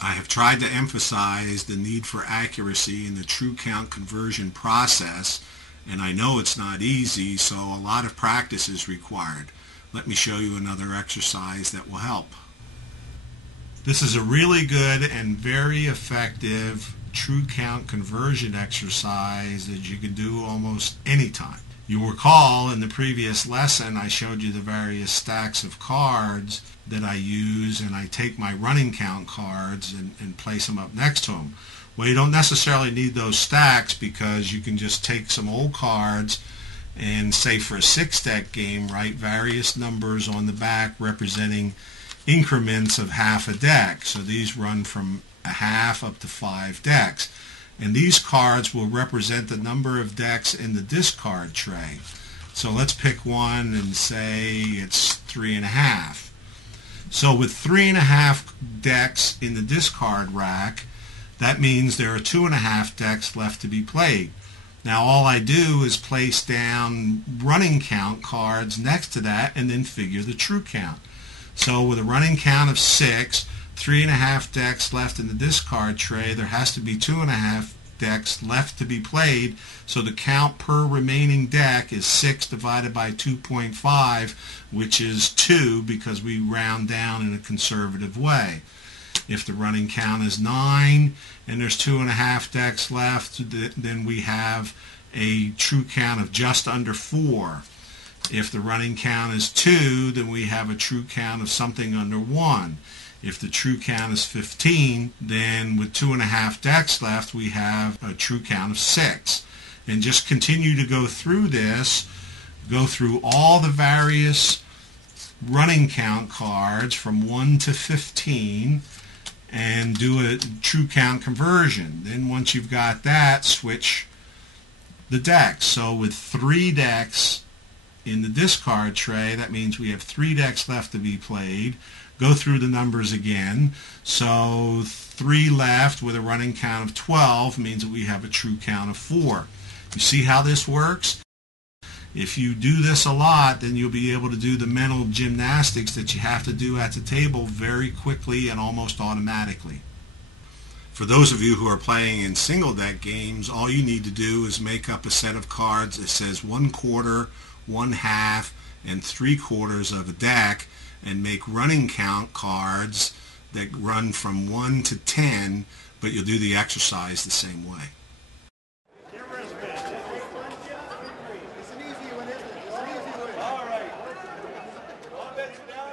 I have tried to emphasize the need for accuracy in the true count conversion process, and I know it's not easy, so a lot of practice is required. Let me show you another exercise that will help. This is a really good and very effective true count conversion exercise that you can do almost anytime. You'll recall in the previous lesson I showed you the various stacks of cards that I use, and I take my running count cards and place them up next to them. Well, you don't necessarily need those stacks because you can just take some old cards and, say for a 6-deck game, write various numbers on the back representing increments of half a deck. So these run from a half up to 5 decks. And these cards will represent the number of decks in the discard tray. So let's pick one and say it's 3.5. So with 3.5 decks in the discard rack, that means there are 2.5 decks left to be played. Now all I do is place down running count cards next to that and then figure the true count. So with a running count of 6, 3.5 decks left in the discard tray, there has to be 2.5 decks left to be played, so the count per remaining deck is 6 divided by 2.5, which is 2 because we round down in a conservative way. If the running count is 9 and there's 2.5 decks left, then we have a true count of just under 4. If the running count is 2, then we have a true count of something under 1. If the true count is 15, then with 2.5 decks left, we have a true count of 6. And just continue to go through this, go through all the various running count cards from 1 to 15, and do a true count conversion. Then once you've got that, switch the decks. So with 3 decks in the discard tray, that means we have 3 decks left to be played. Go through the numbers again. So 3 left with a running count of 12 means that we have a true count of 4. You see how this works? If you do this a lot, then you'll be able to do the mental gymnastics that you have to do at the table very quickly and almost automatically. For those of you who are playing in single deck games, all you need to do is make up a set of cards that says 1/4, 1/2, and 3/4 of a deck, and make running count cards that run from 1 to 10, but you'll do the exercise the same way. It's an easy one, isn't it? It's an easy one. All right. All bets down.